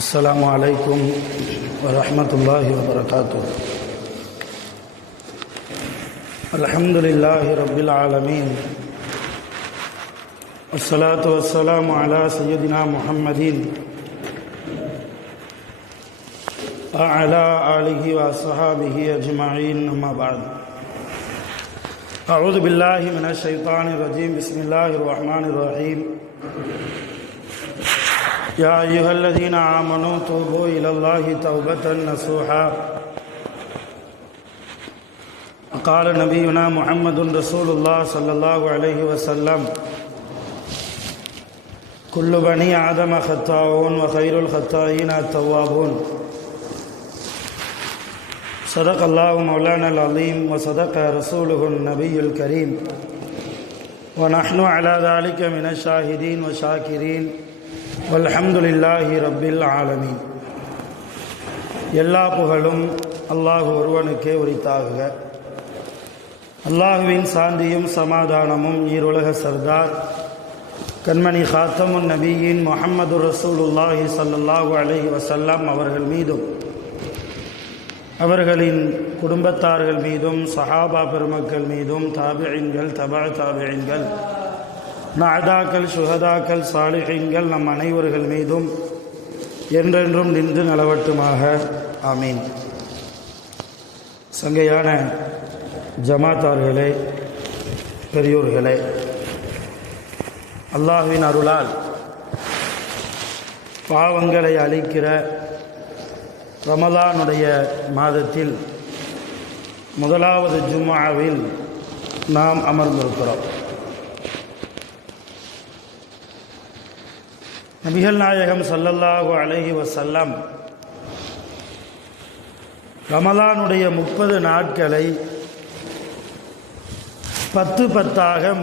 السلام عليكم ورحمة الله وبركاته. الحمد لله رب العالمين، والصلاة والسلام على سيدنا محمد وعلى آله وصحابه أجمعين، أما بعد. أعوذ بالله من الشيطان الرجيم. بسم الله الرحمن الرحيم. يا أيها الذين آمنوا توبوا إلى الله توبة نصوحا. قال نبينا محمد رسول الله صلى الله عليه وسلم: كل بني آدم خطاؤون وخير الخطائين التوابون. صدق الله مولانا العظيم وصدق رسوله النبي الكريم، ونحن على ذلك من الشاهدين والشاكرين، வல்ஹம்துலில்லாஹி ரப்பில் ஆலமீன். எல்லா புகழும் அல்லாஹ் ஒருவனுக்கே உரித்தாகுக. அல்லாஹுவின் சாந்தியும் சமாதானமும் ஈருலக சர்தார் கண்மணி காத்தமுன் நபியின் முஹம்மது ரசூலுல்லாஹி ஸல்லல்லாஹு அலைஹி வஸல்லம் அவர்கள் மீதும், அவர்களின் குடும்பத்தார்கள் மீதும், சஹாபா பெருமக்கள் மீதும், தாபிஈன்கள், தபா தாபிஈன்கள், நாதாக்கள், சுஹதாக்கள், சாலிஹீன்கள் நம் அனைவர்கள் மீதும் என்றென்றும் நின்று நலவட்டுமாக. ஆமீன். சங்கையான ஜமாத்தார்களே, பெரியோர்களே, அல்லாஹ்வின் அருளால் பாவங்களை அழிக்கிற ரமலானுடைய மாதத்தில் முதலாவது ஜும்ஆவில் நாம் அமர்ந்திருக்கிறோம். நபிகள் நாயகம் ஸல்லல்லாஹு அலைஹி வஸல்லம் ரமலானுடைய 30 நாட்களை 10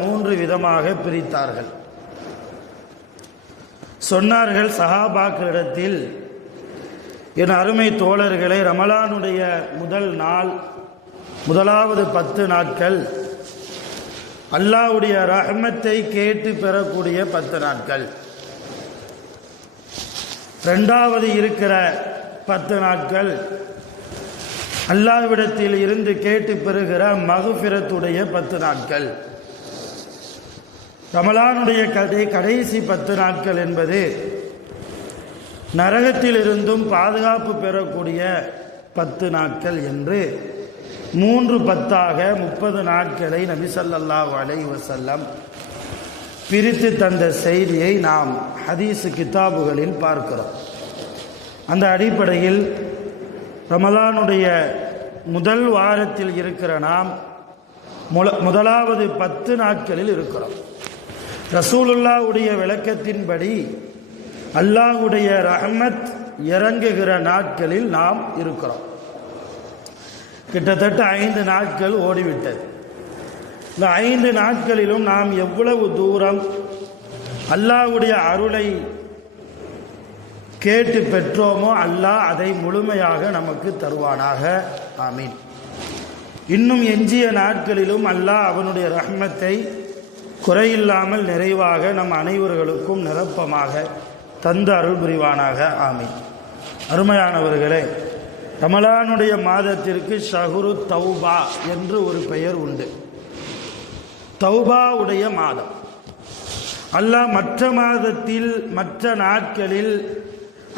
3 விதமாக பிரித்தார்கள். சொன்னார்கள், சஹாபாக்களிடத்தில், என் அருமை தோழர்களை, ரமலானுடைய முதல் நாள், முதலாவது 10 நாட்கள் அல்லாஹ்வுடைய ரஹ்மத்தை கேட்டு பெறக்கூடிய 10 நாட்கள். இரண்டாவது இருக்கிற 10 நாட்கள் அல்லாஹ்விடத்தில் இருந்து கேட்டு பெறுகிற மக்ஃபிரத்துடைய 10 நாட்கள். ரமலானுடைய கடைசி 10 நாட்கள் என்பது நரகத்தில் இருந்தும் பாதுகாப்பு பெறக்கூடிய 10 நாட்கள் என்று 3 10 30 நாட்களை நபி ஸல்லல்லாஹு அலைஹி வஸல்லம் பிரித்து தந்த செய்தியை நாம் ஹதீஸ் கிதாபுகளில் பார்க்கிறோம். அந்த அடிப்படையில் ரமலானுடைய முதல் வாரத்தில் இருக்கிற நாம் முதலாவது 10 நாட்களில் இருக்கிறோம். ரசூலுல்லாஹ்வுடைய விளக்கத்தின்படி அல்லாஹ்வுடைய ரஹ்மத் இறங்குகிற நாட்களில் நாம் இருக்கிறோம். கிட்டத்தட்ட 5 நாட்கள் ஓடிவிட்டது. இந்த 5 நாட்களிலும் நாம் எவ்வளவு தூரம் அல்லாஹ்வுடைய அருளை கேட்டு பெற்றோமோ அல்லாஹ் அதை முழுமையாக நமக்கு தருவானாக. ஆமீன். இன்னும் எஞ்சிய நாட்களிலும் அல்லாஹ் அவனுடைய ரஹ்மத்தை குறையில்லாமல் நிறைவாக நம் அனைவர்களுக்கும் நிரப்பமாக தந்து அருள் புரிவானாக. ஆமீன். அருமையானவர்களே, ரமலானுடைய மாதத்திற்கு ஷஹ்ரு தௌபா என்று ஒரு பெயர் உண்டு. தௌபாவுடைய மாதம். அல்லாஹ் மற்ற மாதத்தில், மற்ற நாட்களில்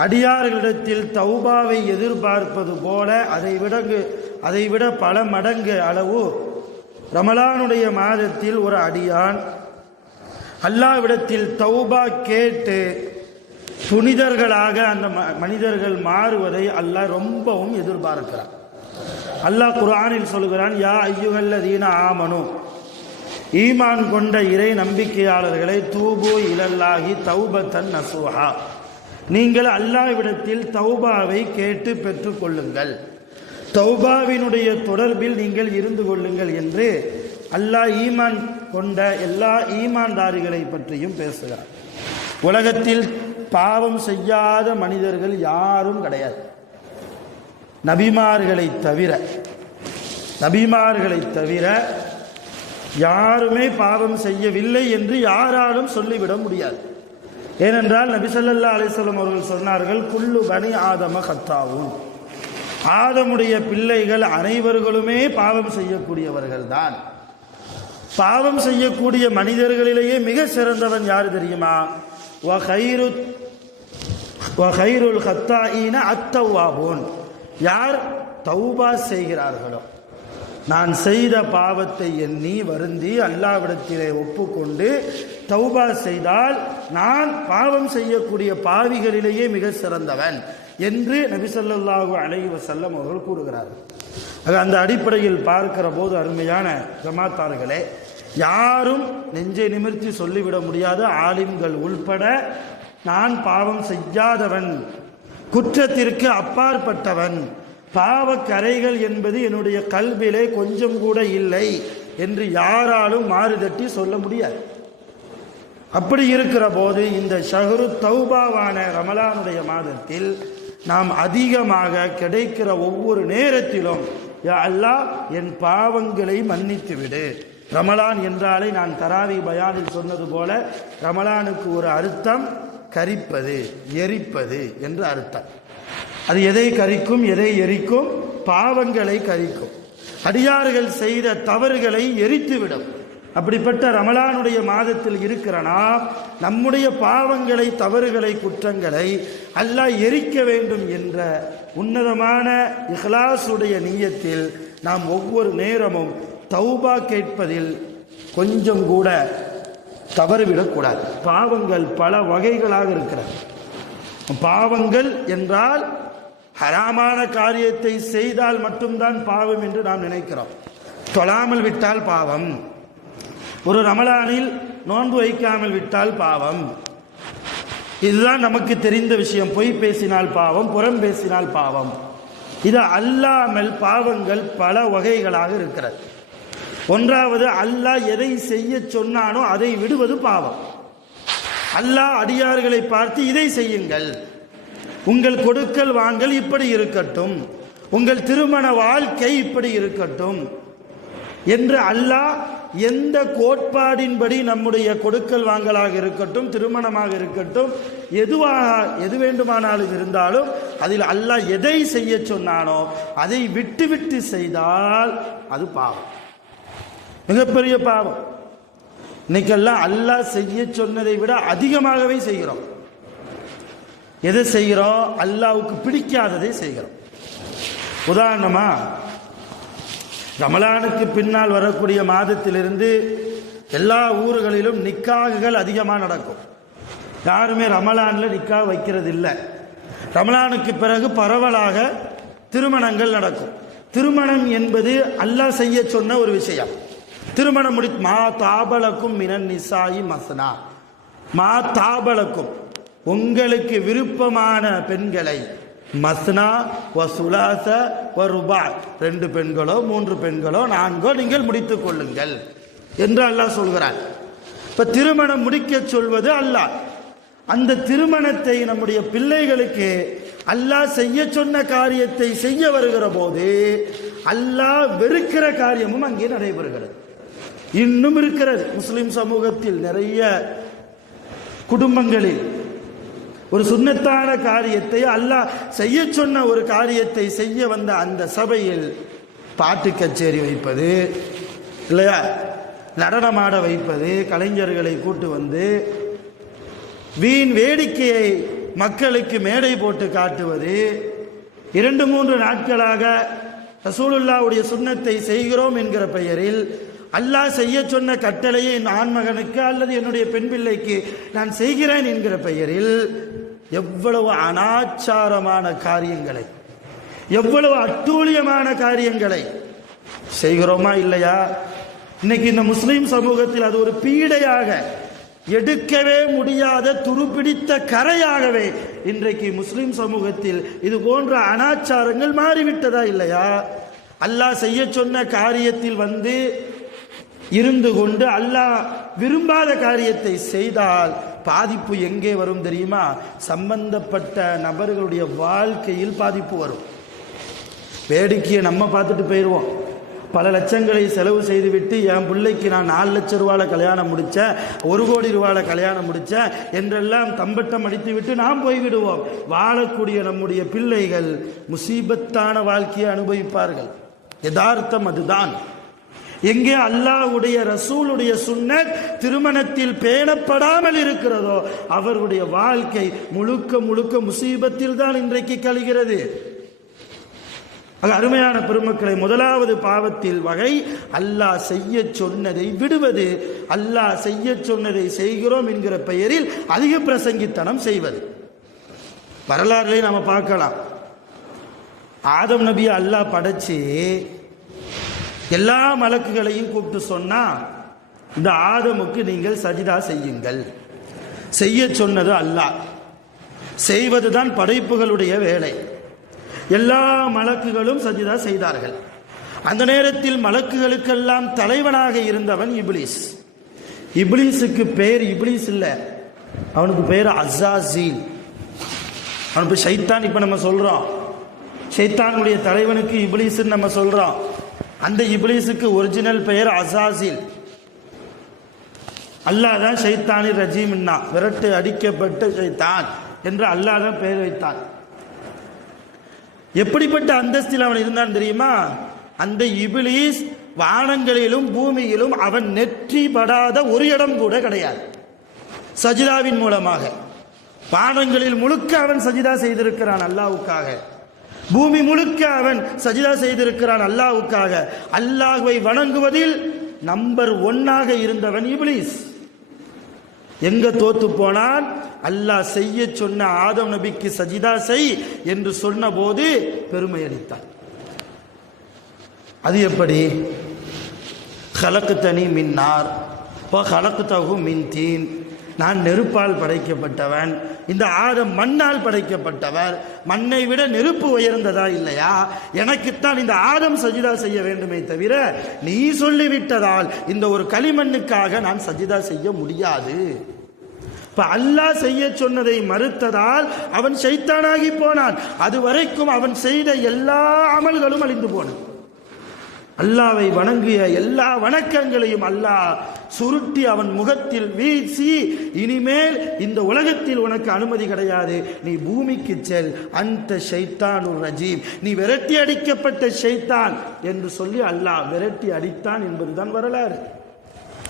அடியார்களிடத்தில் தௌபாவை எதிர்பார்ப்பது போல அதைவிட பல மடங்கு அளவு ரமலானுடைய மாதத்தில் ஒரு அடியான் அல்லாஹ்விடத்தில் தௌபா கேட்டு புனிதர்களாக அந்த மனிதர்கள் மாறுவதை அல்லாஹ் ரொம்பவும் எதிர்பார்க்கிறான். அல்லாஹ் குர்ஆனில் சொல்கிறான், யா அய்யுஹல்லதீன ஆமனு, ஈமான் கொண்ட இறை நம்பிக்கையாளர்களை, தூபு இலல்லாஹி தௌபத்தன் நசூஹா, நீங்கள் அல்லாஹ்விடத்தில் தௌபாவை கேட்டு பெற்றுக் கொள்ளுங்கள், தௌபாவினுடைய தொடர்பில் நீங்கள் இருந்து கொள்ளுங்கள் என்று அல்லாஹ் ஈமான் கொண்ட எல்லா ஈமான்தாரிகளை பற்றியும் பேசுகிறார். உலகத்தில் பாவம் செய்யாத மனிதர்கள் யாரும் கிடையாது, நபிமார்களை தவிர யாருமே பாவம் செய்யவில்லை என்று யாராலும் சொல்லிவிட முடியாது. ஏனென்றால் நபி ஸல்லல்லாஹு அலைஹி வஸல்லம் அவர்கள் சொன்னார்கள், குல்லு பனி ஆதம கத்தாவும், ஆதமுடைய பிள்ளைகள் அனைவர்களுமே பாவம் செய்யக்கூடியவர்கள் தான். பாவம் செய்யக்கூடிய மனிதர்களிலேயே மிக சிறந்தவன் யார் தெரியுமா? வகைருல் கத்தாயின அத்தவாபூன், யார் தௌபா செய்கிறார்களோ, நான் செய்த பாவத்தை எண்ணி வருந்தி அல்லாஹ்விடத்திலே ஒப்புக்கொண்டு தௌபா செய்தால் நான் பாவம் செய்யக்கூடிய பாவிகளிலேயே மிக சிறந்தவன் என்று நபி ஸல்லல்லாஹு அலைஹி வஸல்லம் அவர்கள் கூறுகிறார்கள். அந்த அடிப்படையில் பார்க்கிற போது அருமையான ஜமாத்தார்களே, யாரும் நெஞ்சை நிமிர்த்தி சொல்லிவிட முடியாத ஆலிம்கள் உள்பட நான் பாவம் செய்யாதவன், குற்றத்திற்கு அப்பாற்பட்டவன், பாவக்கரைகள் என்பது என்னுடைய கல்விலே கொஞ்சம் கூட இல்லை என்று யாராலும் மாறுதட்டி சொல்ல முடியாது. அப்படி இருக்கிற போது இந்த ஷஹ்ரு தௌபாவான ரமலானுடைய மாதத்தில் நாம் அதிகமாக கிடைக்கிற ஒவ்வொரு நேரத்திலும், யா அல்லாஹ் என் பாவங்களை மன்னித்து விடு. ரமலான் என்றாலே நான் தராவி பயானில் சொன்னது போல ரமலானுக்கு ஒரு அர்த்தம் கரிப்பது, எரிப்பது என்று அர்த்தம். அது எதை கரிக்கும், எதை எரிக்கும்? பாவங்களை கரிக்கும். அடியார்கள் செய்த தவறுகளை எரித்துவிடும். அப்படிப்பட்ட ரமலானுடைய மாதத்தில் இருக்கிற நாம் நம்முடைய பாவங்களை, தவறுகளை, குற்றங்களை அல்லாஹ் எரிக்க வேண்டும் என்ற உன்னதமான இஹ்லாஸுடைய நியத்தில் நாம் ஒவ்வொரு நேரமும் தௌபா கேட்பதில் கொஞ்சம் கூட தவறுவிடக்கூடாது. பாவங்கள் பல வகைகளாக இருக்கிறது. பாவங்கள் என்றால் ஹராமான காரியத்தை செய்தால் மட்டும்தான் பாவம் என்று நாம் நினைக்கிறோம். தொழாமல் விட்டால் பாவம், ஒரு ரமலானில் நோன்பு வைக்காமல் விட்டால் பாவம், இதுதான் நமக்கு தெரிந்த விஷயம். பொய் பேசினால் பாவம், புறம் பேசினால் பாவம். இது அல்லாமல் பாவங்கள் பல வகைகளாக இருக்கிறது. ஒன்றாவது, அல்லாஹ் எதை செய்ய சொன்னானோ அதை விடுவது பாவம். அல்லாஹ் அடியார்களை பார்த்து இதை செய்யுங்கள், உங்கள் கொடுக்கல் வாங்கல் இப்படி இருக்கட்டும், உங்கள் திருமண வாழ்க்கை இப்படி இருக்கட்டும் என்று அல்லாஹ் எந்த கோட்பாடின்படி நம்முடைய கொடுக்கல் வாங்கலாக இருக்கட்டும், திருமணமாக இருக்கட்டும், எது வேண்டுமானாலும் இருந்தாலும் அதில் அல்லாஹ் எதை செய்ய சொன்னானோ அதை விட்டு செய்தால் அது பாவம், மிகப்பெரிய பாவம். இன்னைக்கெல்லாம் அல்லாஹ் செய்ய சொன்னதை விட அதிகமாகவே செய்கிறோம். எதை செய்கிறோம்? அல்லாஹ்வுக்கு பிடிக்காததை செய்கிறோம். உதாரணமா, ரமலானுக்கு பின்னால் வரக்கூடிய மாதத்திலிருந்து எல்லா ஊர்களிலும் நிக்காகுகள் அதிகமாக நடக்கும். யாருமே ரமலானில் நிக்காக வைக்கிறது இல்லை. ரமலானுக்கு பிறகு பரவலாக திருமணங்கள் நடக்கும். திருமணம் என்பது அல்லாஹ் செய்ய சொன்ன ஒரு விஷயம். திருமணம் மா தாபலக்கும் மினன் நிசாயி மஸ்னா, மா தாபலக்கும், உங்களுக்கு விருப்பமான பெண்களை, மஸ்னா வ சுலாச வ ருபா, 2 பெண்களோ 3 பெண்களோ 4 நீங்கள் முடித்துக் கொள்ளுங்கள் என்று அல்லாஹ் சொல்கிறார். இப்ப திருமணம் முடிக்க சொல்வது அல்லாஹ். அந்த திருமணத்தை நம்முடைய பிள்ளைகளுக்கு அல்லாஹ் செய்ய சொன்ன காரியத்தை செய்ய வருகிற போது அல்லாஹ் வெறுக்கிற காரியமும் அங்கே நடைபெறுகிறது. இன்னும் இருக்கிறது. முஸ்லிம் சமூகத்தில் நிறைய குடும்பங்களில் ஒரு சுன்னத்தான காரியத்தை அல்லாஹ் செய்ய சொன்ன ஒரு காரியத்தை செய்ய வந்த அந்த சபையில் பாட்டு கச்சேரி வைப்பது, இல்லையா, நடனமாட வைப்பது, கலைஞர்களை கூட்டு வந்து வீண் வேடிக்கையை மக்களுக்கு மேடை போட்டு காட்டுவது, 2-3 நாட்களாக ரசூலுல்லாஹ்வுடைய சுன்னத்தை செய்கிறோம் என்கிற பெயரில் அல்லாஹ் செய்ய சொன்ன கட்டளையை என் ஆண்மகனுக்கு அல்லது என்னுடைய பெண் பிள்ளைக்கு நான் செய்கிறேன் என்கிற பெயரில் எவ்வளவு அனாச்சாரமான காரியங்களை, எவ்வளவு அட்டூழியமான காரியங்களை செய்கிறோமா இல்லையா? இன்னைக்கு இந்த முஸ்லிம் சமூகத்தில் அது ஒரு பீடையாக, எடுக்கவே முடியாத துருப்பிடித்த கரையாகவே இன்றைக்கு முஸ்லிம் சமூகத்தில் இது போன்ற அனாச்சாரங்கள் மாறிவிட்டதா இல்லையா? அல்லாஹ் செய்ய சொன்ன காரியத்தில் வந்து இருந்து கொண்டு அல்லாஹ் விரும்பாத காரியத்தை செய்தால் பாதிப்பு எங்கே வரும் தெரியுமா? சம்பந்தப்பட்ட நபர்களுடைய வாழ்க்கையில் பாதிப்பு வரும். வேடிக்கையை நம்ம பார்த்துட்டு போயிடுவோம், பல லட்சங்களை செலவு செய்துவிட்டு என் பிள்ளைக்கு நான் 4 லட்சம் ரூபாயில் கல்யாணம் முடித்தேன், 1 கோடி ரூபாயில் கல்யாணம் முடித்தேன் என்றெல்லாம் தம்பட்டம் அடித்து விட்டு நாம் போய்விடுவோம். வாழக்கூடிய நம்முடைய பிள்ளைகள் முசீபத்தான வாழ்க்கையை அனுபவிப்பார்கள். யதார்த்தம் அதுதான். எங்கே அல்லாஹ்வுடைய ரசூலுடைய சுன்னத் திருமணத்தில் பேணப்படாமல் இருக்கிறதோ அவருடைய வாழ்க்கை முழுக்க முழுக்க முசீபத்தில் தான் இன்றைக்கு கழிகிறது. அருமையான பெருமக்களை, முதலாவது பாவத்தில் வகை அல்லாஹ் செய்ய சொன்னதை விடுவது, அல்லாஹ் செய்ய சொன்னதை செய்கிறோம் என்கிற பெயரில் அதிக பிரசங்கித்தனம் செய்வது. வரலாறுகளை நாம பார்க்கலாம். ஆதம் நபியை அல்லாஹ் படைச்சு எல்லா மலக்குகளையும் கூப்பிட்டு சொன்னா, இந்த ஆதமுக்கு நீங்கள் சஜிதா செய்யுங்கள். செய்ய சொன்னது அல்லாஹ், செய்வதுதான் படைப்புகளுடைய வேலை. எல்லா மலக்குகளும் சஜிதா செய்தார்கள். அந்த நேரத்தில் மலக்குகளுக்கெல்லாம் தலைவனாக இருந்தவன் இப்லீஸ். இப்லீஸுக்கு பெயர் இப்லீஸ் இல்லை, அவனுக்கு பெயர் அஸாஸீல். அவனுக்கு ஷைத்தான். இப்ப நம்ம சொல்றோம் ஷைத்தானுடைய தலைவனுக்கு இப்லீஸ்ன்னு நம்ம சொல்றோம். அந்த இப்லீஸுக்கு ஒரிஜினல் பெயர் அஸாஸீல். அல்லாஹ் தான் ஷைத்தானி ரஜீம்னா, விரட்டு அடிக்கப்பட்ட ஷைத்தான் என்று அல்லாஹ் தான் பெயர் வைத்தான். எப்படிப்பட்ட அந்தஸ்தில் அவன் இருந்தான் தெரியுமா? அந்த இப்லீஸ் வானங்களிலும் பூமியிலும் அவன் நெற்றி படாத ஒரு இடம் கூட கிடையாது. சஜிதாவின் மூலமாக வானங்களில் முழுக்க அவன் சஜிதா செய்திருக்கிறான் அல்லாஹ்வுக்காக. பூமி முழுக்க அவன் சஜிதா செய்திருக்கிறான் அல்லாஹ்வுக்காக. அல்லாஹ்வை வணங்குவதில் நம்பர் 1 இருந்தவன் இப்லீஸ். எங்க தோத்து போனான்? அல்லாஹ் செய்ய சொன்ன ஆதம் நபிக்கு சஜிதா செய் என்று சொன்ன போது பெருமை அளித்தான். அது எப்படி? خلقتني من نار وخلقته من طين. நான் நெருப்பால் படைக்கப்பட்டவன், இந்த ஆதம் மண்ணால் படைக்கப்பட்டவர். மண்ணை விட நெருப்பு உயர்ந்ததா இல்லையா? எனக்குத்தான் இந்த ஆதம் சஜிதா செய்ய வேண்டுமே தவிர நீ சொல்லிவிட்டதால் இந்த ஒரு களிமண்ணுக்காக நான் சஜிதா செய்ய முடியாது. இப்ப அல்லாஹ் செய்ய சொன்னதை மறுத்ததால் அவன் ஷைத்தானாகி போனான். அது வரைக்கும் அவன் செய்த எல்லா அமல்களும் அழிந்து போனான். அல்லாவை வணங்கிய எல்லா வணக்கங்களையும் அல்லாஹ் சுருட்டி அவன் முகத்தில் வீசி, இனிமேல் இந்த உலகத்தில் உனக்கு அனுமதி கிடையாது, நீ பூமிக்கு செல், அந்த ஷைத்தானுர் ரஜீம், நீ விரட்டி அடிக்கப்பட்ட ஷைத்தான் என்று சொல்லி அல்லாஹ் விரட்டி அடித்தான் என்பதுதான் வரலாறு.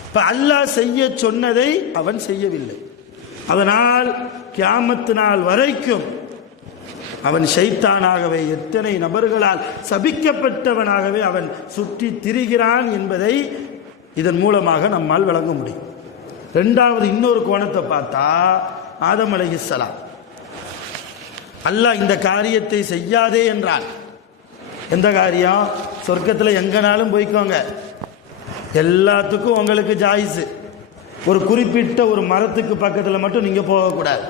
இப்ப அல்லாஹ் செய்ய சொன்னதை அவன் செய்யவில்லை. அதனால் கியாமத்து நாள் வரைக்கும் அவன் ஷைத்தானாகவே எத்தனை நபர்களால் சபிக்கப்பட்டவனாகவே அவன் சுற்றி திரிகிறான் என்பதை இதன் மூலமாக நம்மால் விளங்க முடியும். இரண்டாவது இன்னொரு கோணத்தை பார்த்தா, ஆதம் அலைஹிஸ்ஸலாம் அல்லாஹ் இந்த காரியத்தை செய்யாதே என்றான். எந்த காரியம்? சொர்க்கத்தில் எங்கனாலும் போய்க்கோங்க, எல்லாத்துக்கும் உங்களுக்கு ஜாயிஸ். ஒரு குறிப்பிட்ட ஒரு மரத்துக்கு பக்கத்தில் மட்டும் நீங்க போகக்கூடாது.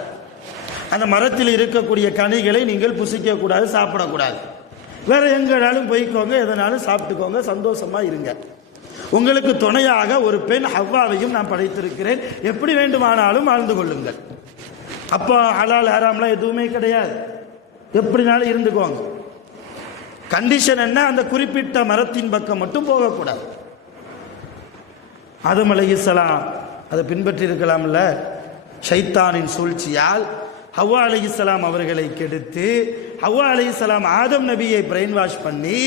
அந்த மரத்தில் இருக்கக்கூடிய கனிகளை நீங்கள் புசிக்க கூடாது, சாப்பிடக்கூடாது. வேற எங்கனாலும் போய்க்கோங்க, எதனாலும் சாப்பிட்டுக்கோங்க, சந்தோஷமா இருங்க. உங்களுக்கு துணையாக ஒரு பெண் ஹவ்வாவையும் நான் படைத்திருக்கிறேன், எப்படி வேண்டுமானாலும் வாழ்ந்து கொள்ளுங்கள். அப்போ ஹலால் ஹராம்லாம் எதுவுமே கிடையாது, எப்படினாலும் இருந்துக்கோங்க. கண்டிஷன் என்ன? அந்த குறிப்பிட்ட மரத்தின் பக்கம் மட்டும் போகக்கூடாது. ஆதம் அலைஹிஸ்ஸலாம் அதை பின்பற்றி இருக்கலாம்ல. ஷைத்தானின் சூழ்ச்சியால் ஹவ்வா அலைஹிஸ்ஸலாம் அவர்களை கெடுத்து, ஹவ்வா அலைஹிஸ்ஸலாம் ஆதம் நபியை பிரெயின் வாஷ் பண்ணி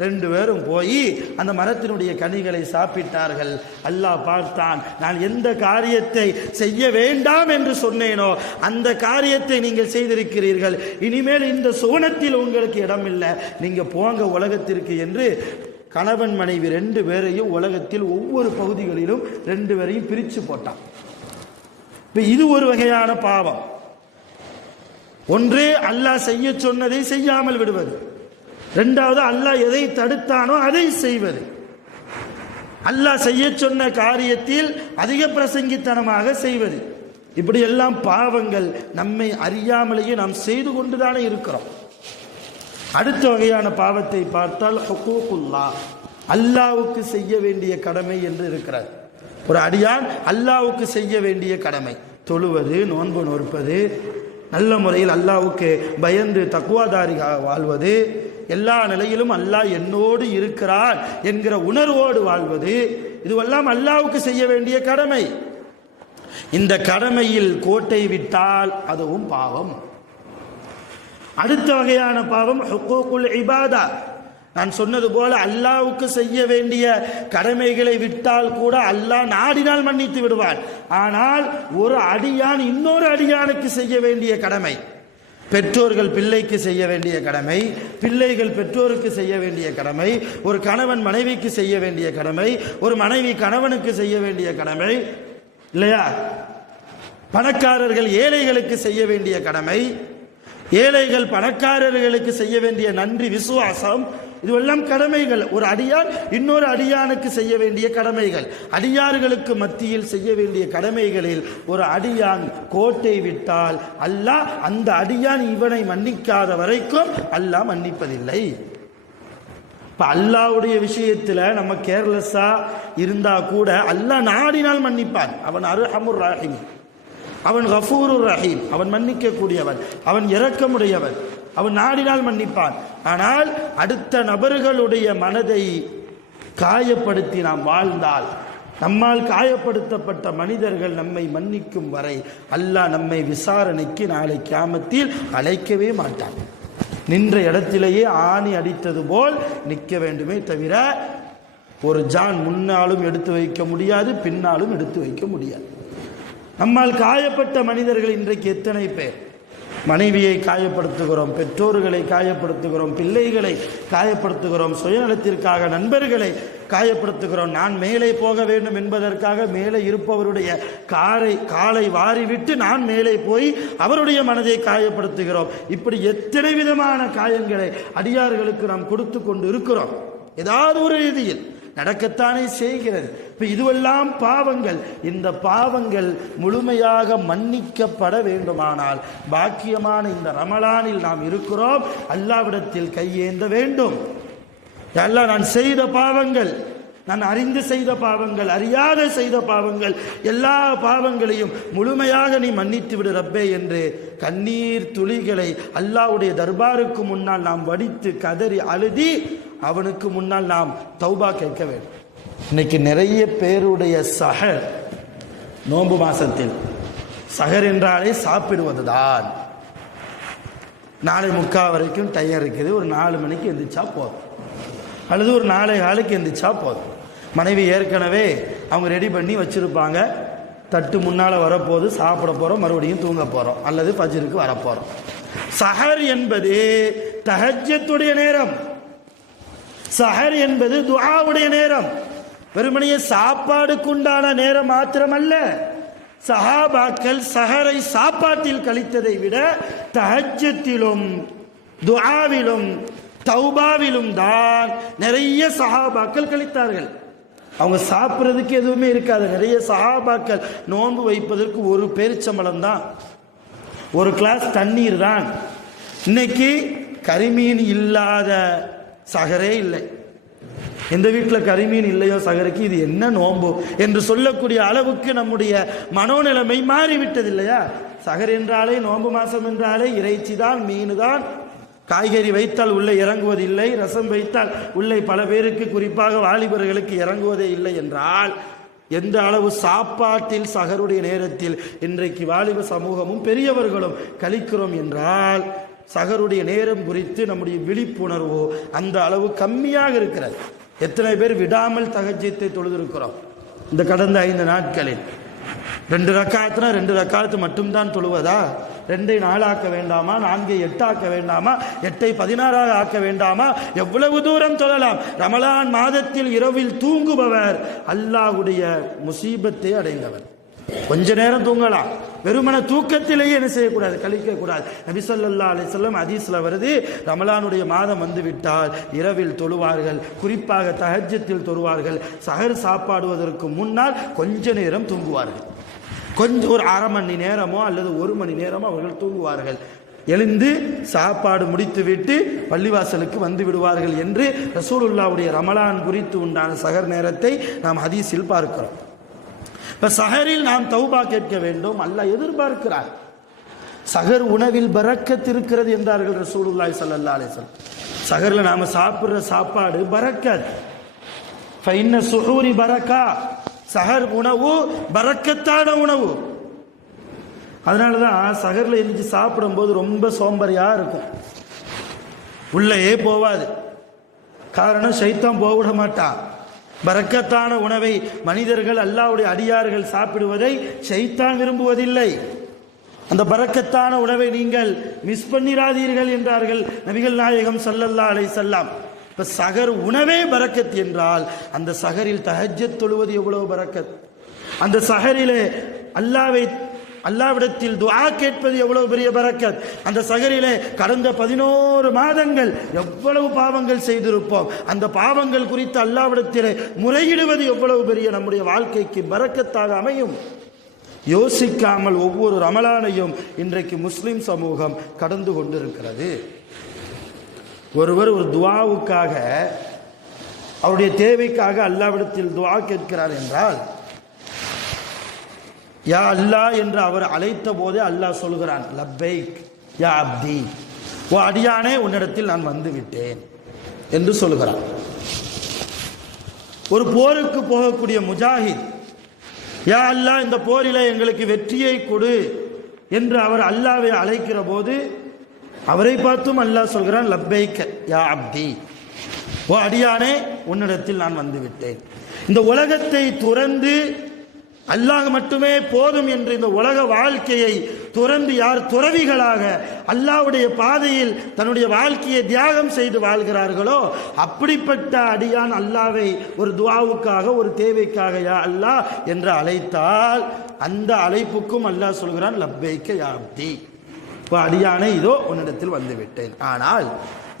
2 பேரும் போய் அந்த மரத்தினுடைய கனிகளை சாப்பிட்டார்கள். அல்லாஹ் பார்த்தான், நான் எந்த காரியத்தை செய்ய வேண்டாம் என்று சொன்னேனோ அந்த காரியத்தை நீங்கள் செய்திருக்கிறீர்கள், இனிமேல் இந்த சோனத்தில் உங்களுக்கு இடம் இல்லை, நீங்க போங்க உலகத்திற்கு என்று கணவன் மனைவி 2 பேரையும் உலகத்தில் ஒவ்வொரு பகுதிகளிலும் 2 பேரையும் பிரித்து போட்டான். இது ஒரு வகையான பாவம். ஒன்று அல்லாஹ் செய்ய சொன்னதை செய்யாமல் விடுவது, இரண்டாவது அல்லாஹ் எதை தடுத்தானோ அதை செய்வது. அல்லாஹ் செய்ய சொன்ன காரியத்தில் அதிக பிரசங்கித்தனமாக செய்வது. இப்படி எல்லாம் பாவங்கள் நம்மை அறியாமலேயே நாம் செய்து கொண்டுதானே இருக்கிறோம். அடுத்த வகையான பாவத்தை பார்த்தால் ஹுகூகுல்லாஹ், அல்லாஹ்வுக்கு செய்ய வேண்டிய கடமை என்று இருக்கிறார். ஒரு அடியான் அல்லாஹ்வுக்கு செய்ய வேண்டிய கடமை, தொழுவது, நோன்பு நோற்பது, நல்ல முறையில் அல்லாஹ்வுக்கு பயந்து தக்வாதாரியாக வாழ்வது, எல்லா நிலையிலும் அல்லாஹ் என்னோடு இருக்கிறான் என்கிற உணர்வோடு வாழ்வது, இதுவெல்லாம் அல்லாஹ்வுக்கு செய்ய வேண்டிய கடமை. இந்த கடமையில் கோட்டை விட்டால் அதுவும் பாவம். அடுத்த வகையான பாவம் ஹுக்கூகுல் இபாதா. நான் சொன்னது போல அல்லாஹ்வுக்கு செய்ய வேண்டிய கடமைகளை விட்டால் கூட அல்லாஹ் நாடினால் மன்னித்து விடுவான். ஆனால் ஒரு அடியான் இன்னொரு அடியானுக்கு செய்ய வேண்டிய கடமை, பெற்றோர்கள் பிள்ளைக்கு செய்ய வேண்டிய கடமை, பிள்ளைகள் பெற்றோருக்கு செய்ய வேண்டிய கடமை, ஒரு கணவன் மனைவிக்கு செய்ய வேண்டிய கடமை, ஒரு மனைவி கணவனுக்கு செய்ய வேண்டிய கடமை இல்லையா? பணக்காரர்கள் ஏழைகளுக்கு செய்ய வேண்டிய கடமை, ஏழைகள் பணக்காரர்களுக்கு செய்ய வேண்டிய நன்றி விசுவாசம், இதுவெல்லாம் கடமைகள். ஒரு அடியான் இன்னொரு அடியானுக்கு செய்ய வேண்டிய கடமைகள். அடியார்களுக்கு மத்தியில் செய்ய வேண்டிய கடமைகளில் ஒரு அடியான் கோட்டை விட்டால் அல்லாஹ் அந்த அடியான் இவனை மன்னிக்காத வரைக்கும் அல்லாஹ் மன்னிப்பதில்லை. இப்ப அல்லாஹ்வுடைய விஷயத்துல நம்ம கேர்லெஸ்ஸா இருந்தா கூட அல்லாஹ் நாடினால் மன்னிப்பான். அவன் அர்ஹமுர் ரஹீம், அவன் கஃபூருர் ரஹீம், அவன் மன்னிக்க கூடியவன், அவன் இரக்கமுடையவன், அவன் நாடினால் மன்னிப்பான். ஆனால் அடுத்த நபர்களுடைய மனதை காயப்படுத்தி நாம் வாழ்ந்தால், நம்மால் காயப்படுத்தப்பட்ட மனிதர்கள் நம்மை மன்னிக்கும் வரை அல்லாஹ் நம்மை விசாரணைக்கு நாளை கியாமத்தில் அழைக்கவே மாட்டான். நின்ற இடத்திலேயே ஆணி அடித்தது போல் நிற்க வேண்டுமே தவிர ஒரு ஜான் முன்னாலும் எடுத்து வைக்க முடியாது, பின்னாலும் எடுத்து வைக்க முடியாது. நம்மால் காயப்பட்ட மனிதர்கள் இன்றைக்கு எத்தனை பேர்? மனைவியை காயப்படுத்துகிறோம், பெற்றோர்களை காயப்படுத்துகிறோம், பிள்ளைகளை காயப்படுத்துகிறோம், சுயநலத்திற்காக நண்பர்களை காயப்படுத்துகிறோம். நான் மேலே போக வேண்டும் என்பதற்காக மேலே இருப்பவருடைய காலை வாரிவிட்டு நான் மேலே போய் அவருடைய மனதை காயப்படுத்துகிறோம். இப்படி எத்தனை விதமான காயங்களை அடியார்களுக்கு நாம் கொடுத்து கொண்டு இருக்கிறோம். ஏதாவது ஒரு ரீதியில் நடக்கத்தானே செய்கிறது. இப்ப இதுவெல்லாம் பாவங்கள். இந்த பாவங்கள் முழுமையாக மன்னிக்கப்பட வேண்டுமானால் பாக்கியமான இந்த ரமலானில் நாம் இருக்கிறோம், அல்லாஹ்விடத்தில் கையேந்த வேண்டும். அல்லாஹ், நான் செய்த பாவங்கள், நான் அறிந்து செய்த பாவங்கள், அறியாத செய்த பாவங்கள், எல்லா பாவங்களையும் முழுமையாக நீ மன்னித்து விடு ரப்பே என்று கண்ணீர் துளிகளை அல்லாஹ்வுடைய தர்பாருக்கு முன்னால் நாம் வடித்து கதறி அழுதி அவனுக்கு முன்னால் நாம் தௌபா கேட்க வேண்டும். இன்னைக்கு நிறைய பேருடைய சஹர், நோன்பு மாசத்தில் சஹர் என்றாலே சாப்பிடுவதுதான். 4:45 வரைக்கும் டைம் இருக்குது, ஒரு 4 மணிக்கு எந்திரிச்சா போதும், அல்லது ஒரு 4:15 எந்திரிச்சா போதும். மனைவி ஏற்கனவே அவங்க ரெடி பண்ணி வச்சிருப்பாங்க, தட்டு முன்னால் வரப்போது, சாப்பிட போகிறோம், மறுபடியும் தூங்க போகிறோம், அல்லது ஃபஜ்ருக்கு வரப்போகிறோம். சஹர் என்பது தஹஜ்ஜத்துடைய நேரம், சஹர் என்பது துஆவுடைய நேரம். வெறுமனையே சாப்பாடுக்குண்டான நேரம் மாத்திரமல்ல. சஹாபாக்கள் சஹரை சாப்பாட்டில் கழித்ததை விட தஹஜ்ஜத்திலும் துஆவிலும் தௌபாவிலும் தான் நிறைய சஹாபாக்கள் கழித்தார்கள். அவங்க சாப்பிட்றதுக்கு எதுவுமே இருக்காது. நிறைய சஹாபாக்கள் நோன்பு வைப்பதற்கு ஒரு பேரிச்சம்பழம் தான், ஒரு கிளாஸ் தண்ணீர் தான். இன்னைக்கு கரிமீன் இல்லாத சஹரே இல்லை. எந்த வீட்டில் கரிமீன் இல்லையோ சஹருக்கு இது என்ன நோன்பு என்று சொல்லக்கூடிய அளவுக்கு நம்முடைய மனோநிலைமை மாறிவிட்டது இல்லையா? சஹர் என்றாலே, நோன்பு மாசம் என்றாலே இறைச்சி தான், மீன் தான், காய்கறி வைத்தால் உள்ளே இறங்குவதில்லை, ரசம் வைத்தால் உள்ளே பல பேருக்கு, குறிப்பாக வாலிபர்களுக்கு இறங்குவதே இல்லை என்றால் எந்த அளவு சாப்பாட்டில் சஹருடைய நேரத்தில் இன்றைக்கு வாலிப சமூகமும் பெரியவர்களும் கழிக்கிறோம் என்றால் சஹருடைய நேரம் குறித்து நம்முடைய விழிப்புணர்வோ அந்த அளவு கம்மியாக இருக்கிறது. எத்தனை பேர் விடாமல் தஹஜ்ஜத்தை தொழுதிருக்கிறோம் இந்த கடந்த 5 நாட்களில்? 2 ரக்காத்துனா 2 ரக்காத்து மட்டும்தான் தொழுவதா? 2ஐ 4 ஆக்க வேண்டாமா? 4ஐ 8 ஆக்க வேண்டாமா? 8ஐ 16 ஆக்க வேண்டாமா? எவ்வளவு தூரம் தொழலாம்? ரமலான் மாதத்தில் இரவில் தூங்குபவர் அல்லாஹ்வுடைய முசீபத்தை அடைந்தவர். கொஞ்ச நேரம் தூங்கலாம், வெறுமன தூக்கத்திலேயே என்ன செய்யக்கூடாது, கழிக்க கூடாது. நபி ஸல்லல்லாஹு அலைஹி வஸல்லம் ஹதீஸ்ல வருது, ரமலானுடைய மாதம் வந்து விட்டால் இரவில் தொழுவார்கள், குறிப்பாக தஹஜ்ஜத்தில் தொழுவார்கள். சஹர் சாப்பாடுவதற்கு முன்னால் கொஞ்ச நேரம் தூங்குவார்கள். கொஞ்சம் ஒரு அரை மணி நேரமோ அல்லது 1 மணி நேரமோ அவர்கள் தூங்குவார்கள். எழுந்து சாப்பாடு முடித்துவிட்டு பள்ளிவாசலுக்கு வந்து விடுவார்கள் என்று ரசூலுல்லாஹ்வுடைய ரமலான் குறித்து உண்டான சஹர் நேரத்தை நாம் ஹதீஸில் பார்க்கிறோம். இப்ப சஹரில் நாம் தௌபா கேட்க வேண்டும், அல்லாஹ் எதிர்பார்க்கிறார். சஹர் உணவில் பரக்கத் இருக்கிறது என்றார்கள் ரசூலுல்லாஹி ஸல்லல்லாஹு அலைஹி வஸல்லம். சஹரில் நாம் சாப்பிட்ற சாப்பாடு பரக்கத். ஃபைன்ன சுஹூரி பரக்கா, சஹர் உணவு பரக்கத்தான உணவு. அதனால தான் சஹரில் எழுந்திரிச்சு சாப்பிடும்போது ரொம்ப சோம்பறியாக இருக்கும், உள்ளே போவாது. காரணம் ஷைத்தான் போக விட மாட்டான். பரக்கத்தான உணவை மனிதர்கள் அல்லாஹ்வுடைய அடியார்கள் சாப்பிடுவதை ஷைத்தான் விரும்புவதில்லை. அந்த பரக்கத்தான உணவை நீங்கள் மிஸ் பண்ணிராதீர்கள் என்றார்கள் நபிகள் நாயகம் ஸல்லல்லாஹு அலைஹி வஸல்லம். இப்போ சஹர் உணவே பரக்கத் என்றால் அந்த சஹரில் தஹஜ்ஜத் தொழுவது எவ்வளவு பரக்கத், அந்த சஹரிலே அல்லாஹ்விடத்தில் துஆ கேட்பது எவ்வளவு பெரிய பரக்கத், அந்த சஹரிலே கடந்த 11 மாதங்கள் எவ்வளவு பாவங்கள் செய்திருப்போம், அந்த பாவங்கள் குறித்து அல்லாஹ்விடத்திலே முறையிடுவது எவ்வளவு பெரிய நம்முடைய வாழ்க்கைக்கு பரக்கத்தாக அமையும். யோசிக்காமல் ஒவ்வொரு ரமலானையும் இன்றைக்கு முஸ்லிம் சமூகம் கடந்து கொண்டிருக்கிறது. ஒருவர் ஒரு துஆவுக்காக, அவருடைய தேவைக்காக அல்லாஹ்விடத்தில் துஆ கேட்கிறார் என்றால், யா அல்லாஹ் என்று அவர் அழைத்த போதே அல்லாஹ் சொல்கிறான், லப்பைக் யா அப்தி, ஓ அடியானே உன்னிடத்தில் நான் வந்து விட்டேன் என்று சொல்கிறான். ஒரு போருக்கு போகக்கூடிய முஜாஹித், யா அல்லாஹ் இந்த போரிலே எங்களுக்கு வெற்றியை கொடு என்று அவர் அல்லாஹ்வை அழைக்கிற போது அவரை பார்த்தும் அல்லாஹ் சொல்கிறான், லப்பைக் யா அப்தி, ஓ அடியானே உன்னிடத்தில் நான் வந்து விட்டேன். இந்த உலகத்தை துறந்து அல்லாஹ் மட்டுமே போதும் என்று இந்த உலக வாழ்க்கையை துறந்து யார் துறவிகளாக அல்லாஹ்வுடைய பாதையில் தன்னுடைய வாழ்க்கையை தியாகம் செய்து வாழ்கிறார்களோ அப்படிப்பட்ட அடியான் அல்லாஹ்வை ஒரு துஆவுக்காக, ஒரு தேவைக்காக யா அல்லாஹ் என்று அழைத்தால் அந்த அழைப்புக்கும் அல்லாஹ் சொல்கிறான், லப்பைக்க யா அப்தி, இப்போ அடியானே இதோ உன்னிடத்தில் வந்து விட்டேன். ஆனால்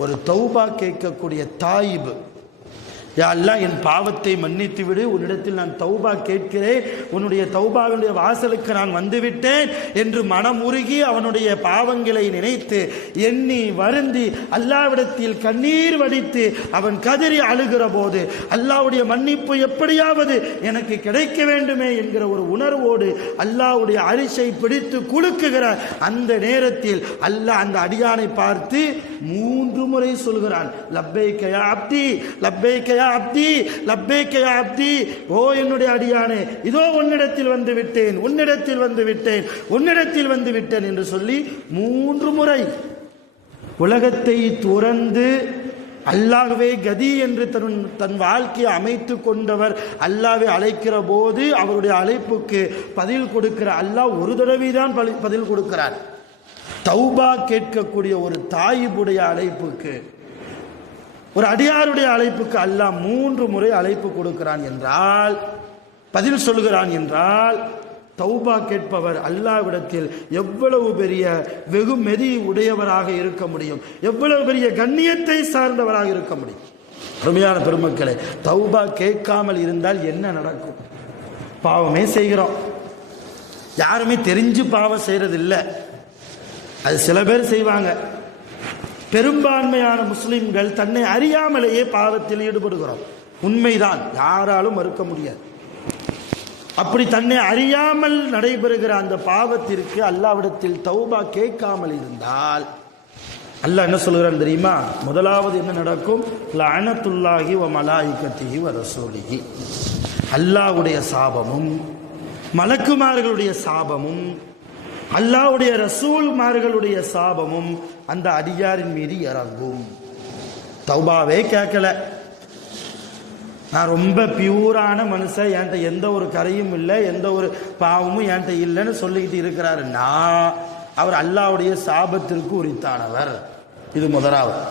ஒரு தௌபா கேட்கக்கூடிய தாயிபு, யா அல்லாஹ் என் பாவத்தை மன்னித்து விடு, உன்னிடத்தில் நான் தௌபா கேட்கிறேன், உன்னுடைய தௌபாவினுடைய வாசலுக்கு நான் வந்துவிட்டேன் என்று மனமுருகி அவனுடைய பாவங்களை நினைத்து எண்ணி வருந்தி அல்லாஹ்விடத்தில் கண்ணீர் வடித்து அவன் கதறி அழுகிற போது அல்லாஹ்வுடைய மன்னிப்பு எப்படியாவது எனக்கு கிடைக்க வேண்டுமே என்கிற ஒரு உணர்வோடு அல்லாஹ்வுடைய அரிசை பிடித்து குலுக்குகிற அந்த நேரத்தில் அல்லாஹ் அந்த அடியானை பார்த்து 3 முறை சொல்கிறான், லப்பைக்க யா அப்தி, லப்பைக்க யா அப்தி, லப்பைக்க யா அப்தி, ஓ என்னுடைய அடியானே இதோ உன்னிடத்தில் வந்து விட்டேன், உன்னிடத்தில் வந்து விட்டேன், உன்னிடத்தில் வந்து விட்டேன் என்று சொல்லி 3 முறை உலகத்தை துறந்து அல்லாஹ்வே கதி என்று தன் வாழ்க்கையை அமைத்து கொண்டவர் அல்லாஹ்வை அழைக்கிற போது அவருடைய அழைப்புக்கு பதில் கொடுக்கிற அல்லாஹ் ஒரு தடவை தான் பதில் கொடுக்கிறார். தௌபா கேட்கக்கூடிய ஒரு தாயிபுடைய அழைப்புக்கு, ஒரு அடியாருடைய அழைப்புக்கு அல்லாஹ் 3 முறை அழைப்பு கொடுக்கிறான் என்றால், பதில் சொல்கிறான் என்றால், தௌபா கேட்பவர் அல்லாஹ்விடத்தில் எவ்வளவு பெரிய வெகுமெதி உடையவராக இருக்க முடியும், எவ்வளவு பெரிய கண்ணியத்தை சார்ந்தவராக இருக்க முடியும். அருமையான பெருமக்களே, தௌபா கேட்காமல் இருந்தால் என்ன நடக்கும்? பாவமே செய்கிறோம், யாருமே தெரிஞ்சு பாவம் செய்யறது இல்லை, அது சில பேர் செய்வாங்க. பெரும்பான்மையான முஸ்லிம்கள் தன்னை அறியாமலேயே பாவத்தில் ஈடுபடுகிறோம், உண்மைதான், யாராலும் மறுக்க முடியாது. அப்படி தன்னை அறியாமல் நடைபெறுகிற அந்த பாவத்திற்கு அல்லாஹ்விடத்தில் தௌபா கேட்காமல் இருந்தால் அல்லாஹ் என்ன சொல்கிறான் தெரியுமா? முதலாவது என்ன நடக்கும்? லஅனத்துல்லாஹி வ மலாயிகத்திஹி வ ரசூலிஹி, அல்லாஹ்வுடைய சாபமும் மலக்குமார்களுடைய சாபமும் அல்லாஹ்வுடைய ரசூல்மார்களுடைய சாபமும் அந்த அடியாரின் மீது இறங்கும். தௌபாவே கேட்கல, நான் ரொம்ப பியூரான மனுஷன், என்கிட்ட எந்த ஒரு கரையும் இல்லை, எந்த ஒரு பாவமும் என்கிட்ட இல்லைன்னு சொல்லிக்கிட்டு இருக்கிறாருன்னா அவர் அல்லாஹ்வுடைய சாபத்திற்கு உரித்தானவர். இது முதலாவது.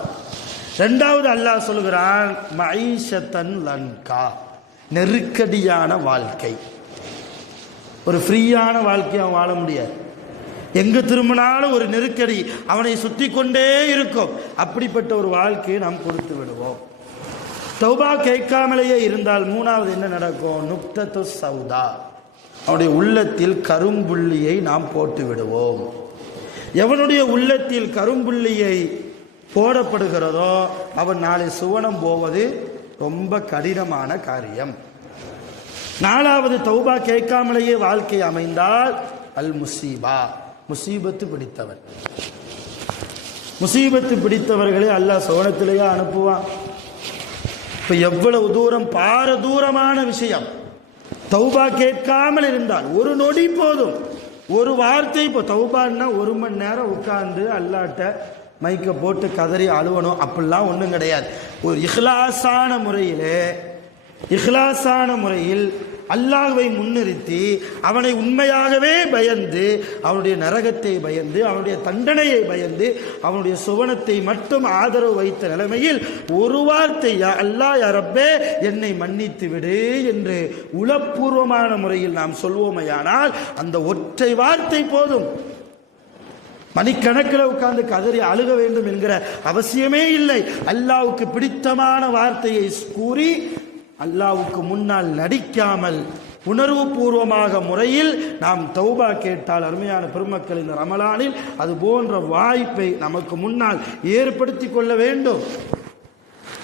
ரெண்டாவது அல்லாஹ் சொல்கிறான், மஈஷத்தன் லன்கா, நெருக்கடியான வாழ்க்கை. ஒரு ஃப்ரீயான வாழ்க்கையை அவன் வாழ முடியாது, எங்கு திரும்பினாலும் ஒரு நெருக்கடி அவனை சுற்றி கொண்டே இருக்கும். அப்படிப்பட்ட ஒரு வாழ்க்கையை நாம் கொடுத்து விடுவோம். தௌபா கேட்காமலேயே இருந்தால் மூணாவது என்ன நடக்கும்? நுக்தத்து சௌதா, அவனுடைய உள்ளத்தில் கரும்புள்ளியை நாம் போட்டு விடுவோம். எவனுடைய உள்ளத்தில் கரும்புள்ளியை போடப்படுகிறதோ அவன் நாளை சுவனம் போவது ரொம்ப கடினமான காரியம். நாலாவது, தௌபா கேட்காமலேயே வாழ்க்கை அமைந்தால் அல் முசீபா, முசீபத்து பிடித்தவன். முசீபத்து பிடித்தவர்களே அல்லாஹ் சோனத்திலேயே அனுப்புவான். இப்ப எவ்வளவு தூரம் பாரதூரமான விஷயம். தௌபா கேட்காமல் இருந்தால் ஒரு நொடி போதும், ஒரு வார்த்தை. இப்போ தௌபான்னா 1 மணி நேரம் உட்கார்ந்து அல்லாட்ட மைக்க போட்டு கதறி அழுவணும் அப்படிலாம் ஒன்றும் கிடையாது. ஒரு இஹ்லாஸான முறையில் அல்லாஹ்வை முன்னிறுத்தி அவனை உண்மையாகவே பயந்து, அவனுடைய நரகத்தை பயந்து, அவனுடைய தண்டனையை பயந்து, அவனுடைய சுவனத்தை மட்டும் ஆதரவு வைத்த நிலைமையில் ஒரு வார்த்தை யா அல்லாஹ் யா ரப்பே என்னை மன்னித்து விடு என்று உளப்பூர்வமான முறையில் நாம் சொல்வோமையானால் அந்த ஒற்றை வார்த்தை போதும். மணிக்கணக்கில் உட்கார்ந்து கதறி அழுக வேண்டும் என்கிற அவசியமே இல்லை. அல்லாஹ்வுக்கு பிடித்தமான வார்த்தையை கூறி அல்லாஹ்வுக்கு முன்னால் நடிக்காமல் உணர்வு பூர்வமாக முறையில் நாம் தௌபா கேட்டால் அருமையான பெருமக்கள் இந்த ரமலானில் அது போன்ற வாய்ப்பை நமக்கு முன்னால் ஏற்படுத்தி கொள்ள வேண்டும்.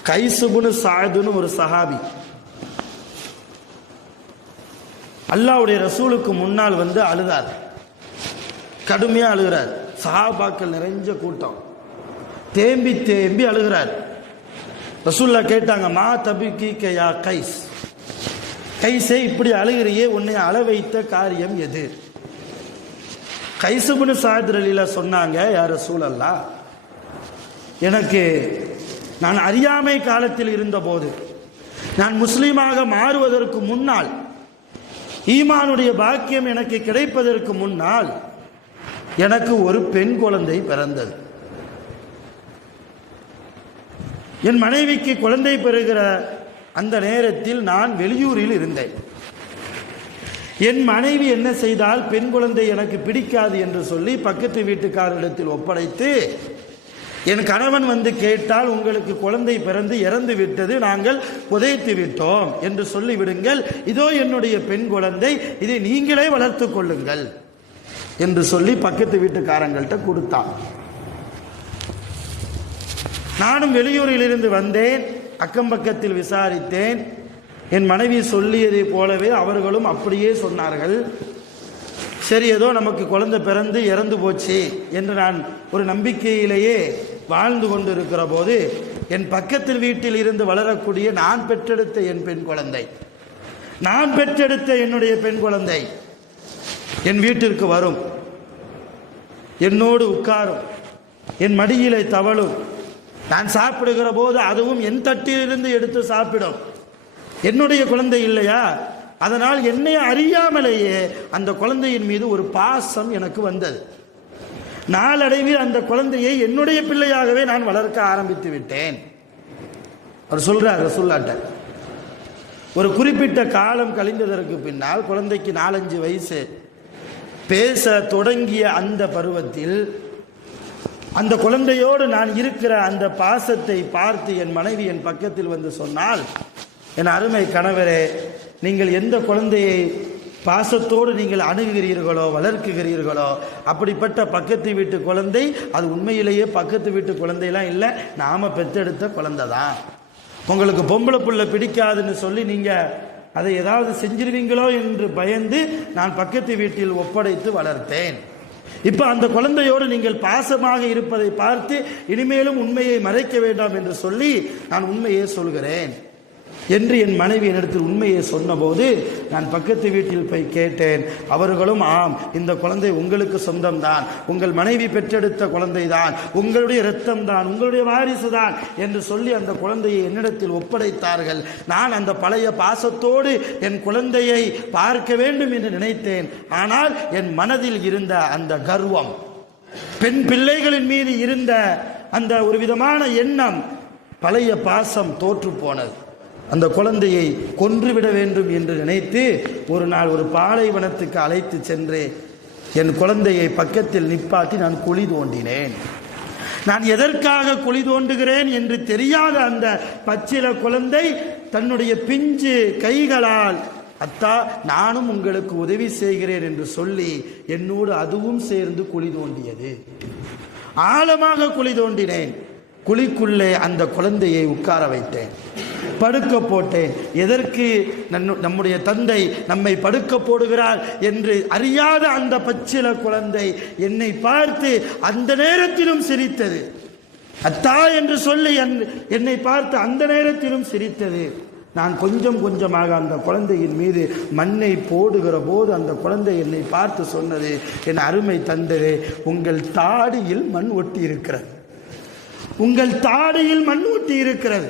கைஸ் இப்னு சஅத்னு ஒரு சஹாபி அல்லாஹ்வுடைய ரசூலுக்கு முன்னால் வந்து அழுதார், கடுமையா அழுகிறார். சஹாபாக்கள் நிறைஞ்ச கூட்டம், தேம்பி தேம்பி அழுகிறார். ரசூலுல்லாஹ் கேட்டாங்க, மா தபிகி யா கைஸ், கைஸே இப்படி அழுகிறியே, உன்னை அழ வைத்த காரியம் எது? கைஸ் இப்னு சஅத் ரலியல்லாஹு சொன்னாங்க, யா ரசூலல்லாஹ், எனக்கு நான் அறியாமை காலத்தில் இருந்தபோது, நான் முஸ்லீமாக மாறுவதற்கு முன்னால், ஈமானுடைய பாக்கியம் எனக்கு கிடைப்பதற்கு முன்னால் எனக்கு ஒரு பெண் குழந்தை பிறந்தது. என் மனைவிக்கு குழந்தை பெறுகிற அந்த நேரத்தில் நான் வெளியூரில் இருந்தேன். என் மனைவி என்ன செய்தால், பெண் குழந்தை எனக்கு பிடிக்காது என்று சொல்லி பக்கத்து வீட்டுக்காரரிடத்தில் ஒப்படைத்து, என் கணவன் வந்து கேட்டால் உங்களுக்கு குழந்தை பிறந்து இறந்து விட்டது, நாங்கள் புதைத்து விட்டோம் என்று சொல்லிவிடுங்கள், இதோ என்னுடைய பெண் குழந்தை, இதை நீங்களே வளர்த்து கொள்ளுங்கள் என்று சொல்லி பக்கத்து வீட்டுக்காரங்கள்ட்ட கொடுத்தான். நானும் வெளியூரில் இருந்து வந்தேன், அக்கம் பக்கத்தில் விசாரித்தேன். என் மனைவி சொல்லியதை போலவே அவர்களும் அப்படியே சொன்னார்கள். சரி, ஏதோ நமக்கு குழந்தை பிறந்து இறந்து போச்சு என்று நான் ஒரு நம்பிக்கையிலேயே வாழ்ந்து கொண்டிருக்கிற போது, என் பக்கத்தில் வீட்டில் இருந்து வளரக்கூடிய நான் பெற்றெடுத்த என் பெண் குழந்தை, நான் பெற்றெடுத்த என்னுடைய பெண் குழந்தை என் வீட்டிற்கு வரும், என்னோடு உட்காரும், என் மடியிலே தவழும். நான் சாப்பிடுகிற போது அதுவும் என் தட்டிலிருந்து எடுத்து சாப்பிடும். என்னுடைய குழந்தை இல்லையா, அதனால் என்னை அறியாமலேயே அந்த குழந்தையின் மீது ஒரு பாசம் எனக்கு வந்தது. நாளடைவில் அந்த குழந்தையை என்னுடைய பிள்ளையாகவே நான் வளர்க்க ஆரம்பித்து விட்டேன். அவர் சொல்றார் ரசூலுல்லாஹ்ட்ட. ஒரு குறிப்பிட்ட காலம் கழிந்ததற்கு பின்னால் குழந்தைக்கு 4-5 வயசு, பேச தொடங்கிய அந்த பருவத்தில் அந்த குழந்தையோடு நான் இருக்கிற அந்த பாசத்தை பார்த்து என் மனைவி என் பக்கத்தில் வந்து சொன்னால், என் அருமை கணவரே, நீங்கள் எந்த குழந்தையை பாசத்தோடு நீங்கள் அணுகுகிறீர்களோ வளர்க்குகிறீர்களோ அப்படிப்பட்ட பக்கத்து வீட்டு குழந்தை அது உண்மையிலேயே பக்கத்து வீட்டு குழந்தையெல்லாம் இல்லை, நாம பெற்றெடுத்த குழந்தை தான். உங்களுக்கு பொம்பளை புள்ள பிடிக்காதுன்னு சொல்லி நீங்கள் அதை ஏதாவது செஞ்சிருவீங்களோ என்று பயந்து நான் பக்கத்து வீட்டில் ஒப்படைத்து வளர்த்தேன். இப்போ அந்த குழந்தையோடு நீங்கள் பாசமாக இருப்பதை பார்த்து இனிமேலும் உண்மையை மறைக்க வேண்டாம் என்று சொல்லி நான் உண்மையை சொல்கிறேன் என்று என் மனைவி என்னிடத்தில் உண்மையை சொன்னபோது நான் பக்கத்து வீட்டில் போய் கேட்டேன். அவர்களும் ஆம், இந்த குழந்தை உங்களுக்கு சொந்தம்தான், உங்கள் மனைவி பெற்றெடுத்த குழந்தை தான், உங்களுடைய இரத்தம் தான், உங்களுடைய வாரிசு தான் என்று சொல்லி அந்த குழந்தையை என்னிடத்தில் ஒப்படைத்தார்கள். நான் அந்த பழைய பாசத்தோடு என் குழந்தையை பார்க்க வேண்டும் என்று நினைத்தேன். ஆனால் என் மனதில் இருந்த அந்த கர்வம், பெண் பிள்ளைகளின் மீது இருந்த அந்த ஒரு விதமான எண்ணம், பழைய பாசம் தோற்று போனது. அந்த குழந்தையை கொன்றுவிட வேண்டும் என்று நினைத்து ஒரு நாள் ஒரு பாலைவனத்துக்கு அழைத்து சென்று என் குழந்தையை பக்கத்தில் நிப்பாட்டி நான் குழி தோண்டினேன். நான் எதற்காக குழி தோண்டுகிறேன் என்று தெரியாத அந்த பச்சில குழந்தை தன்னுடைய பிஞ்சு கைகளால், அத்தா நானும் உங்களுக்கு உதவி செய்கிறேன் என்று சொல்லி என்னோடு அதுவும் சேர்ந்து குழி தோண்டியது. ஆழமாக குழி தோண்டினேன். குழிக்குள்ளே அந்த குழந்தையை உட்கார வைத்தேன், படுக்க போட்டேன். எதற்கு நம்முடைய தந்தை நம்மை படுக்க போடுகிறார் என்று அறியாத அந்த பச்சில குழந்தை என்னை பார்த்து அந்த நேரத்திலும் சிரித்தது. அத்தா என்று சொல்லி என்னை பார்த்து அந்த நேரத்திலும் சிரித்தது. நான் கொஞ்சம் கொஞ்சமாக அந்த குழந்தையின் மீது மண்ணை போடுகிற போது அந்த குழந்தை என்னை பார்த்து சொன்னது, என் அருமை தந்தரே, உங்கள் தாடியில் மண் ஒட்டி இருக்கிறது, உங்கள் தாடியில் மண் ஒட்டி இருக்கிறது,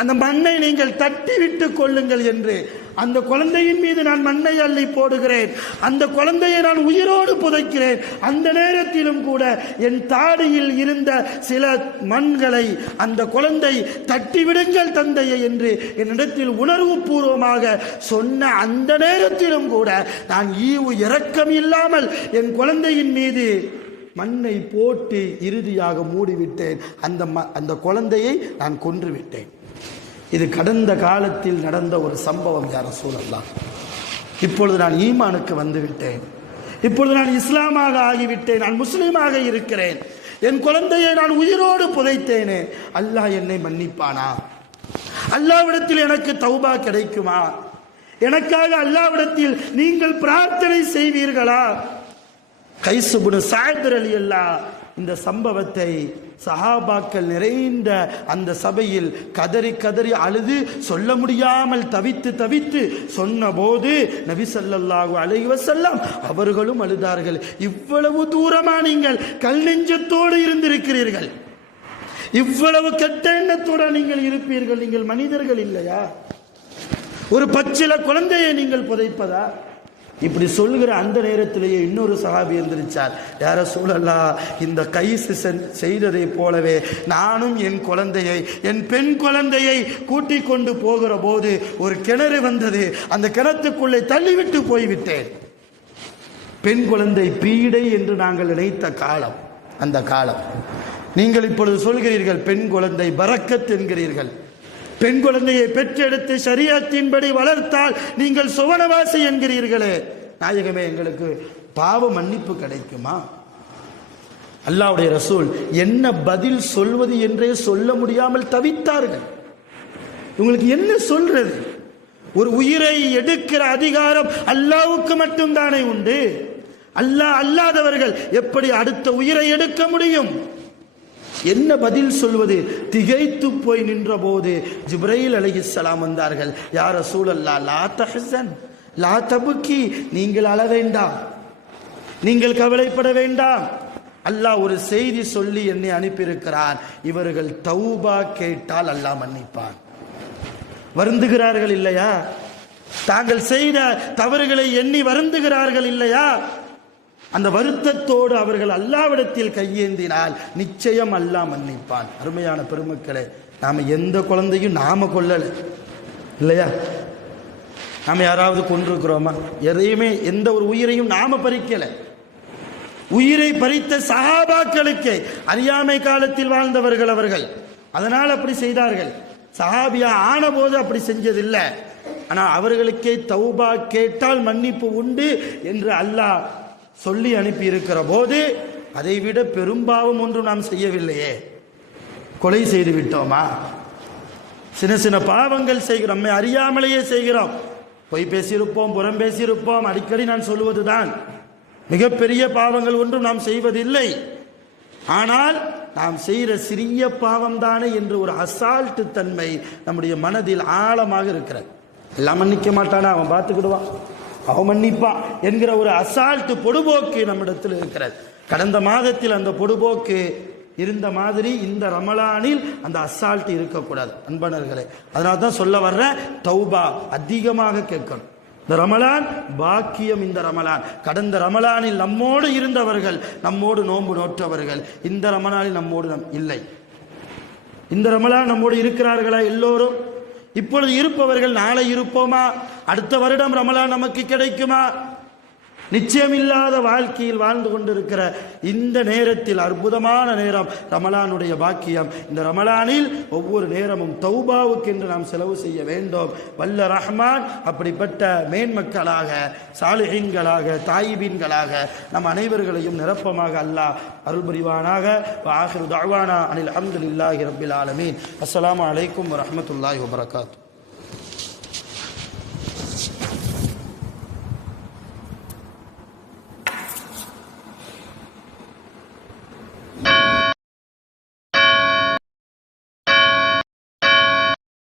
அந்த மண்ணை நீங்கள் தட்டி விட்டு கொள்ளுங்கள் என்று அந்த குழந்தையின் மீது நான் மண்ணை அள்ளி போடுகிறேன். அந்த குழந்தையை நான் உயிரோடு புதைக்கிறேன். அந்த நேரத்திலும் கூட என் தாடியில் இருந்த சில மண்களை அந்த குழந்தை தட்டி விடுங்கள் தந்தையை என்று என்னிடத்தில் உணர்வு பூர்வமாக சொன்ன அந்த நேரத்திலும் கூட நான் ஈவு இரக்கம் இல்லாமல் என் குழந்தையின் மீது மண்ணை போட்டு இறுதியாக மூடிவிட்டேன். அந்த குழந்தையை நான் கொன்று விட்டேன். இது கடந்த காலத்தில் நடந்த ஒரு சம்பவம். யா ரசூலல்லாஹ், இப்பொழுது நான் ஈமானுக்கு வந்து விட்டேன், இப்பொழுது நான் இஸ்லாமாக ஆகிவிட்டேன், நான் முஸ்லீமாக இருக்கிறேன், என் குழந்தையை நான் உயிரோடு புதைத்தேனே, அல்லாஹ் என்னை மன்னிப்பானா? அல்லாஹ்விடத்தில் எனக்கு தௌபா கிடைக்குமா? எனக்காக அல்லாஹ்விடத்தில் நீங்கள் பிரார்த்தனை செய்வீர்களா? கைஸ் இப்னு சஅத் ரலியல்லாஹு இந்த சம்பவத்தை சஹாபாக்கள் நிறைந்த அந்த சபையில் கதறி கதறி அழுது சொல்ல முடியாமல் தவித்து தவித்து சொன்னபோது நபி ஸல்லல்லாஹு அலைஹி வஸல்லம் அவர்களும் அழுதார்கள். இவ்வளவு தூரமா நீங்கள் கல் நெஞ்சத்தோடு இருந்திருக்கிறீர்கள், இவ்வளவு கெட்ட எண்ணத்தோடு நீங்கள் இருப்பீர்கள், நீங்கள் மனிதர்கள் இல்லையா? ஒரு பச்சில குழந்தையை நீங்கள் புதைப்பதா? இப்படி சொல்லுகிற அந்த நேரத்திலேயே இன்னொரு சஹாபி இருந்திருச்சார். யா ரசூலல்லாஹ், இந்த கைஸ் செய்ததை போலவே நானும் என் குழந்தையை, என் பெண் குழந்தையை கூட்டிக் கொண்டு போகிற போது ஒரு கிணறு வந்தது, அந்த கிணத்துக்குள்ளே தள்ளிவிட்டு போய்விட்டேன். பெண் குழந்தை பீடை என்று நாங்கள் நினைத்த காலம் அந்த காலம். நீங்கள் இப்பொழுது சொல்கிறீர்கள் பெண் குழந்தை பரக்கத் என்கிறீர்கள். பெண் குழந்தையை பெற்றெடுத்து ஷரியத்தின்படி வளர்த்தால் நீங்கள் சுவனவாசி என்கிறீர்களே. நாயகமே, எங்களுக்கு பாவ மன்னிப்பு கிடைக்குமா? அல்லாஹ்வுடைய ரசூல் என்ன பதில் சொல்வது என்றே சொல்ல முடியாமல் தவித்தார்கள். உங்களுக்கு என்ன சொல்றது? ஒரு உயிரை எடுக்கிற அதிகாரம் அல்லாஹ்வுக்கு மட்டும்தானே உண்டு. அல்லாஹ் அல்லாதவர்கள் எப்படி அடுத்த உயிரை எடுக்க முடியும்? என்ன பதில் சொல்வது? திகைத்து போய் நின்ற போது ஜிப்ரீல் அலைஹிஸ்ஸலாம் வந்தார்கள். யா ரசூலல்லாஹ், லா தஹ்சன் லா தபுக்கி, நீங்கள் அழ வேண்டாம், நீங்கள் கவலைப்பட வேண்டாம், அல்லாஹ் ஒரு செய்தி சொல்லி என்னை அனுப்பியிருக்கிறான். இவர்கள் தௌபா கேட்டால் அல்லாஹ் மன்னிப்பான். வருந்துகிறார்கள் இல்லையா? தாங்கள் செய்த தவறுகளை எண்ணி வருந்துகிறார்கள் இல்லையா? அந்த வருத்தத்தோடு அவர்கள் அல்லாஹ்விடத்தில் கையேந்தினால் நிச்சயம் அல்லாஹ் மன்னிப்பான். அருமையான பெருமக்களே, நாம எந்த குழந்தையும் நாம கொல்லல இல்லையா? நாம யாராவது கொண்டிருக்கிறோமா? எதையுமே, எந்த ஒரு உயிரையும் நாம பறிக்கல. உயிரை பறித்த சஹாபாக்களுக்கு அறியாமை காலத்தில் வாழ்ந்தவர்கள் அவர்கள், அதனால் அப்படி செய்தார்கள். சஹாபியா ஆன போது அப்படி செஞ்சதில்லை. ஆனால் அவர்களுக்கே தௌபா கேட்டால் மன்னிப்பு உண்டு என்று அல்லாஹ் சொல்லி அனுப்பி இருக்கிற போது அதைவிட பெரும்பாவம் ஒன்றும் நாம் செய்யவில்லையே. கொலை செய்து விட்டோமா? சின்ன சின்ன பாவங்கள் செய்கிறோம், நம்மை அறியாமலேயே செய்கிறோம். பொய் பேசியிருப்போம், புறம் பேசியிருப்போம். அடிக்கடி நான் சொல்லுவதுதான், மிகப்பெரிய பாவங்கள் ஒன்றும் நாம் செய்வதில்லை. ஆனால் நாம் செய்கிற சிறிய பாவம் தானே என்று ஒரு அசால்ட்டு தன்மை நம்முடைய மனதில் ஆழமாக இருக்கிறது. எல்லாம் மன்னிக்க மாட்டானா, அவன் பார்த்துக்கிடுவான், அவன் மன்னிப்பான் என்கிற ஒரு அசால்ட்டு பொடுபோக்கு நம்மிடத்தில் இருக்கிறது. கடந்த மாதத்தில் அந்த பொடுபோக்கு இருந்த மாதிரி இந்த ரமலானில் அந்த அசால்ட்டு இருக்கக்கூடாது அன்பனர்களே. அதனால தான் சொல்ல வர்ற, தௌபா அதிகமாக கேட்கணும். இந்த ரமலான் பாக்கியம். இந்த ரமலான், கடந்த ரமலானில் நம்மோடு இருந்தவர்கள், நம்மோடு நோன்பு நோற்றவர்கள் இந்த ரமலானில் நம்மோடு இல்லை. இந்த ரமலான் நம்மோடு இருக்கிறார்களா எல்லோரும்? இப்பொழுது இருப்பவர்கள் நாளை இருப்போமா? அடுத்த வருடம் ரமலான் நமக்கு கிடைக்குமா? நிச்சயமில்லாத வாழ்க்கையில் வாழ்ந்து கொண்டிருக்கிற இந்த நேரத்தில் அற்புதமான நேரம் ரமலானுடைய பாக்கியம். இந்த ரமலானில் ஒவ்வொரு நேரமும் தௌபாவுக்கு என்று நாம் செலவு செய்ய வேண்டும். வல்ல ரஹ்மான் அப்படிப்பட்ட மேன்மக்களாக, சாலிஹீன்களாக, தாயிபீன்களாக நம் அனைவர்களையும் நிரப்பமாக அல்லாஹ் அருள் புரிவானாக. ஆகிரு தஅவானா அனில் ஹம்துலில்லாஹி ரப்பில் ஆலமீன். அஸ்ஸலாமு அலைக்கும் வரஹ்மத்துல்லாஹி வபரகாத்துஹு.